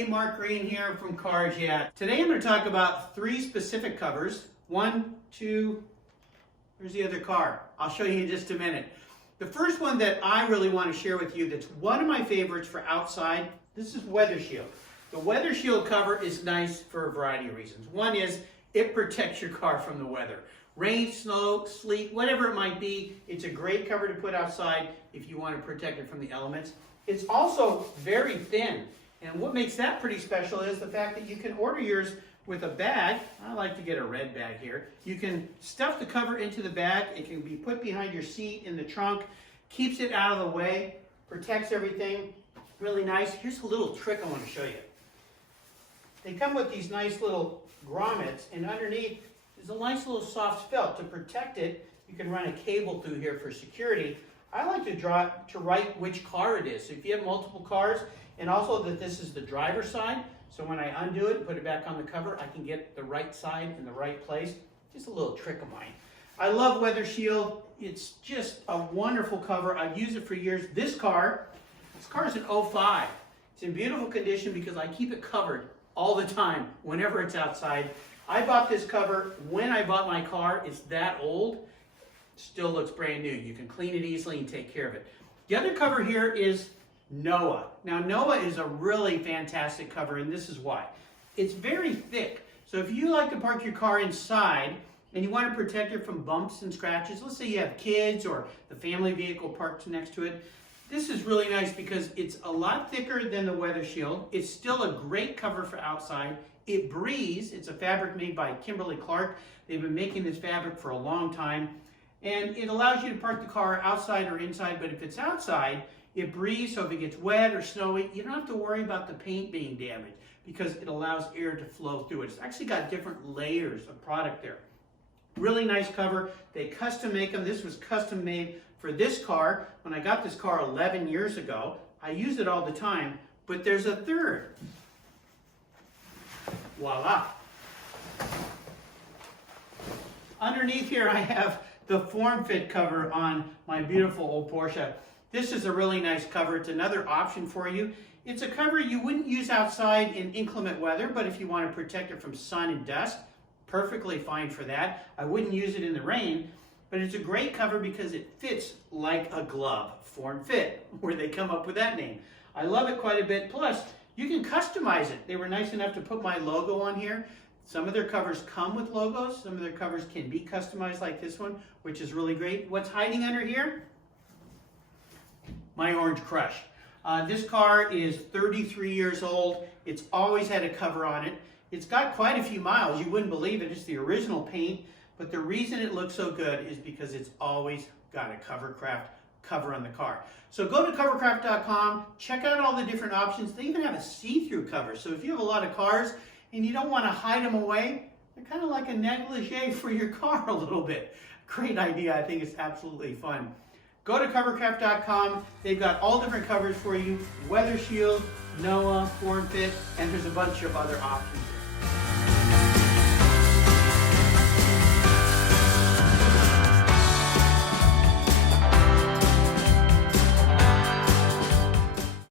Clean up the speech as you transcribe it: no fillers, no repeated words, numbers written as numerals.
Hey, Mark Greene here from Cars Yeah. Today I'm going to talk about three specific covers. One, two, here's the other car. I'll show you in just a minute. The first one that I really want to share with you that's one of my favorites for outside, this is Weather Shield. The Weather Shield cover is nice for a variety of reasons. One is it protects your car from the weather. Rain, snow, sleet, whatever it might be, it's a great cover to put outside if you want to protect it from the elements. It's also very thin. And what makes that pretty special is the fact that you can order yours with a bag. I like to get a red bag here. You can stuff the cover into the bag. It can be put behind your seat in the trunk. Keeps it out of the way. Protects everything. Really nice. Here's a little trick I want to show you. They come with these nice little grommets, and underneath is a nice little soft felt. To protect it, you can run a cable through here for security. I like to write which car it is. So if you have multiple cars, and also that this is the driver's side, so when I undo it and put it back on the cover, I can get the right side in the right place. Just a little trick of mine. I love Weather Shield. It's just a wonderful cover. I've used it for years. This car is an '05. It's in beautiful condition because I keep it covered all the time whenever it's outside. I bought this cover when I bought my car. It's that old. Still looks brand new. You can clean it easily and take care of it. The other cover here is Noah. Now Noah is a really fantastic cover, and this is why. It's very thick. So if you like to park your car inside and you want to protect it from bumps and scratches, let's say you have kids or the family vehicle parked next to it, this is really nice because it's a lot thicker than the Weather Shield. It's still a great cover for outside. It breathes. It's a fabric made by Kimberly-Clark. They've been making this fabric for a long time. And it allows you to park the car outside or inside, but if it's outside, it breathes, so if it gets wet or snowy, you don't have to worry about the paint being damaged because it allows air to flow through it. It's actually got different layers of product there. Really nice cover. They custom make them. This was custom made for this car. When I got this car 11 years ago, I use it all the time, but there's a third. Voila. Underneath here I have the Form Fit cover on my beautiful old Porsche. This is a really nice cover. It's another option for you. It's a cover you wouldn't use outside in inclement weather, but if you want to protect it from sun and dust, perfectly fine for that. I wouldn't use it in the rain, but it's a great cover because it fits like a glove. Form Fit, where they come up with that name. I love it quite a bit. Plus, you can customize it. They were nice enough to put my logo on here. Some of their covers come with logos. Some of their covers can be customized like this one, which is really great. What's hiding under here? My Orange Crush. This car is 33 years old. It's always had a cover on it. It's got quite a few miles. You wouldn't believe it. It's the original paint. But the reason it looks so good is because it's always got a Covercraft cover on the car. So go to covercraft.com. Check out all the different options. They even have a see-through cover. So if you have a lot of cars and you don't want to hide them away, they're kind of like a negligee for your car a little bit. Great idea. I think it's absolutely fun. Go to covercraft.com. They've got all different covers for you. Weather Shield, Noah, Form Fit, and there's a bunch of other options.